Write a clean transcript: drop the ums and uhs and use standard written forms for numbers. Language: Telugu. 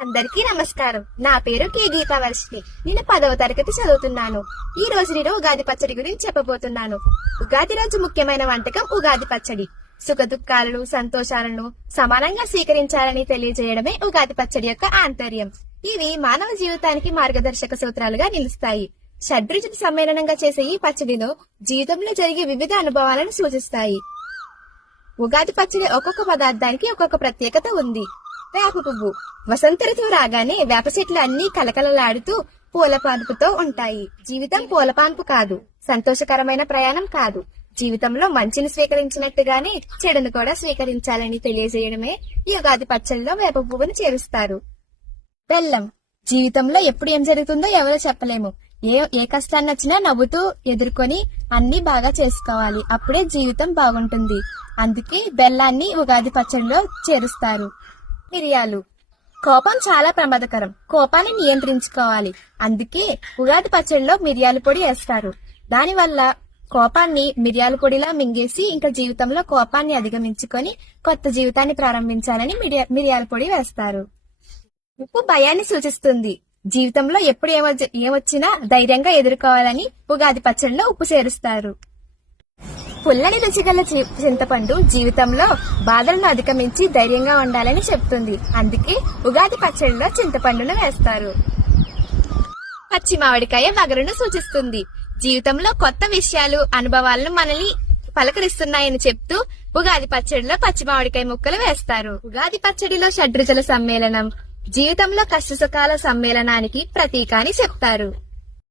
అందరికీ నమస్కారం. నా పేరు కే గీతావర్షిని. నేను 10వ తరగతి చదువుతున్నాను. ఈ రోజు నేను ఉగాది పచ్చడి గురించి చెప్పబోతున్నాను. ఉగాది రోజు ముఖ్యమైన వంటకం ఉగాది పచ్చడి. సుఖ దుఃఖాలను, సంతోషాలను సమానంగా స్వీకరించాలని తెలియజేయడమే ఉగాది పచ్చడి యొక్క ఆంతర్యం. ఇవి మానవ జీవితానికి మార్గదర్శక సూత్రాలుగా నిలుస్తాయి. షడ్రుచుల సమ్మేళనంగా చేసే ఈ పచ్చడిలో జీవితంలో జరిగే వివిధ అనుభవాలను సూచిస్తాయి. ఉగాది పచ్చడి ఒక్కొక్క పదార్థానికి ఒక్కొక్క ప్రత్యేకత ఉంది. వేప పువ్వు. వసంత ఋతువు రాగానే వేప చెట్లు అన్ని కలకలలాడుతూ పూలపాన్పుతో ఉంటాయి. జీవితం పూలపాన్పు కాదు, సంతోషకరమైన ప్రయాణం కాదు. జీవితంలో మంచిని స్వీకరించినట్టుగానే చెడును కూడా స్వీకరించాలని తెలియజేయడమే ఈ ఉగాది పచ్చడిలో వేప పువ్వును చేరుస్తారు. బెల్లం. జీవితంలో ఎప్పుడు ఏం జరుగుతుందో ఎవరో చెప్పలేము. ఏ కష్టాన్ని వచ్చినా నవ్వుతూ ఎదుర్కొని అన్ని బాగా చేసుకోవాలి. అప్పుడే జీవితం బాగుంటుంది. అందుకే బెల్లాన్ని ఉగాది పచ్చడిలో చేరుస్తారు. మిరియాలు. కోపం చాలా ప్రమాదకరం. కోపాన్ని నియంత్రించుకోవాలి. అందుకే ఉగాది పచ్చడిలో మిరియాల పొడి వేస్తారు. దానివల్ల కోపాన్ని మిరియాల పొడిలా మింగేసి ఇంకా జీవితంలో కోపాన్ని అధిగమించుకొని కొత్త జీవితాన్ని ప్రారంభించాలని మిరియాల పొడి వేస్తారు. ఉప్పు భయాన్ని సూచిస్తుంది. జీవితంలో ఎప్పుడు ఏమొచ్చినా ధైర్యంగా ఎదుర్కోవాలని ఉగాది పచ్చడిలో ఉప్పు చేరుస్తారు. పుల్లని రుచిగల చింతపండు జీవితంలో బాధలను అధిగమించి ధైర్యంగా ఉండాలని చెప్తుంది. అందుకే ఉగాది పచ్చడిలో చింతపండును వేస్తారు. పచ్చి మామిడికాయ వగరును సూచిస్తుంది. జీవితంలో కొత్త విషయాలు, అనుభవాలను మనల్ని పలకరిస్తున్నాయని చెప్తూ ఉగాది పచ్చడిలో పచ్చి మామిడికాయ ముక్కలు వేస్తారు. ఉగాది పచ్చడిలో షడ్రుచుల సమ్మేళనం జీవితంలో కష్టసుఖాల సమ్మేళనానికి ప్రతీక అని చెప్తారు.